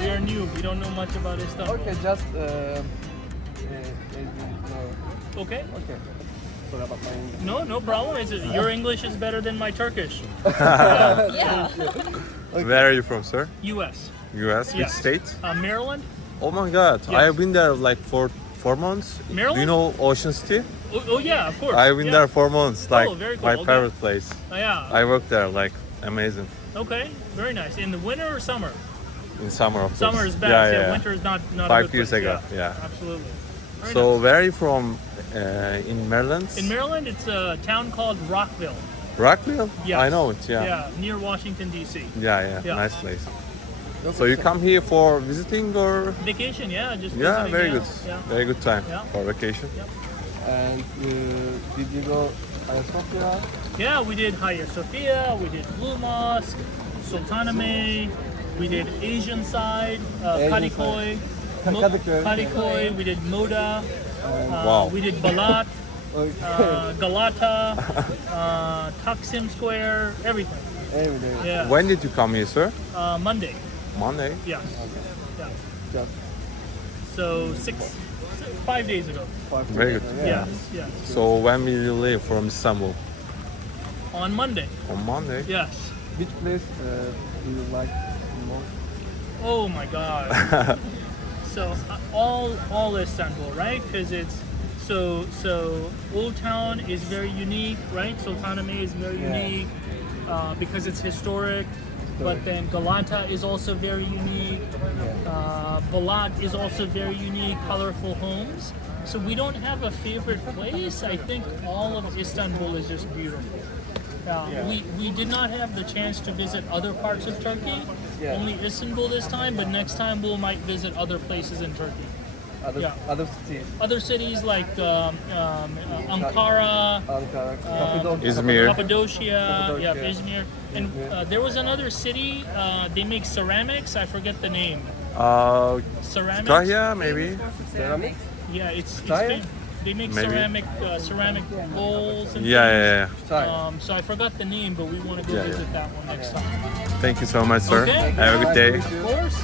We are new. We don't know much about Istanbul. Okay, just Okay. okay. Sorry about my English. No problem. Your English is better than my Turkish. Yeah. Where are you from, sir? U.S. US? Which Yes. state? Maryland. Oh my God, Yes. I have been there like for 4 months. Do Maryland? you know Ocean City? Oh yeah, of course. I've been yeah. there 4 months. Like very cool. my Okay. favorite place. Yeah. I worked there, like amazing. Okay. Very nice. In the winter or summer? In summer, of course. Summer is best. Yeah. Winter is not. a 5 good years place. ago, yeah. Absolutely. Very So nice. where are you from? In Maryland? In Maryland, it's a town called Rockville. Rockville? Yes. I know it. Yeah. Yeah, near Washington D.C. Yeah. Yeah. Nice place. So you come here for visiting or? Vacation, yeah, just Yeah, visiting, very yeah, good. Yeah. Very good time Yeah. for vacation. And did you go Hagia Sophia? Yeah, we did Hagia Sophia, we did Blue Mosque, Sultanahmet, we did Asian side, Asian Kadıköy, Kadıköy. Kadıköy, we did Moda, Wow. we did Balat, Okay. Galata, Taksim Square, everything. Every day. Yeah. When did you come here, sir? Monday, Monday. yes. Yeah. Just So 5 days ago. 5 Very days. good. Yes, yes. So when will you leave from Istanbul? On Monday, On Monday. yes. Which place do you like most? Oh my God. So all Istanbul, right? Because it's so Old Town is very unique, right? Sultanahmet is very Yeah. unique because it's historic. But then Galata is also very unique. Balat is also very unique, colorful homes. So we don't have a favorite place. I think all of Istanbul is just beautiful. We did not have the chance to visit other parts of Turkey. Yeah. Only Istanbul this time, but next time we might visit other places in Turkey. Other cities. Other cities like Ankara, Ankara, İzmir. Cappadocia, yeah, Cappadocia. Izmir. And there was another city, they make ceramics, I forget the name. Ceramics? Kahya, maybe. Ceramic. Yeah, it's Thai? they make Maybe. ceramic bowls and Yeah. Thai. so I forgot the name, but we want to go Yeah, visit that one next time. Thank you so much, sir. Okay. Have a good day. Of course.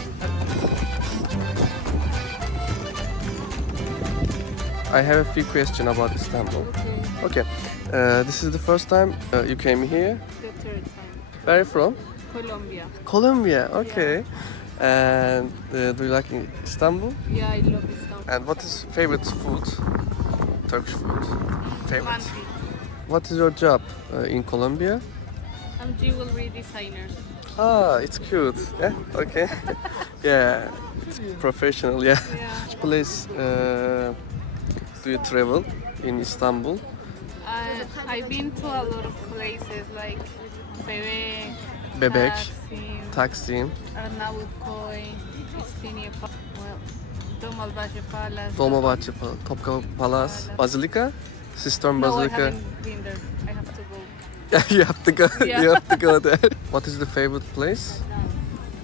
I have a few questions about Istanbul. Okay. This is the first time you came here. The third time. Where are you from? Colombia. Colombia. Okay. And do you like Istanbul? Yeah, I love Istanbul. And what is favorite food? Turkish food. Favorite. Mandi. What is your job in Colombia? I'm jewelry designer. Ah, it's cute. Yeah. Okay. Yeah. It's professional. Yeah. Yeah. Which place do you travel in Istanbul? I've been to a lot of places like Bebek, Taksim, Taksim, Arnavutköy, İstinye, Dolmabahçe Palace. Dolmabahçe, Topkapı Palace, Basilica, Sistine No, I Basilica. haven't been there. I have to go. Yeah, you have to go. Yeah. You have to go there. What is the favorite place?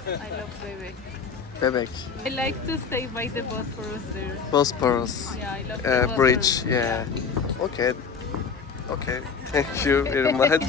I love Bebek. Bebek, I like to stay by the Bosphorus there. Bosphorus, Yeah, I love the bridge. Bosphorus. Yeah. Okay. Okay. Thank you very much.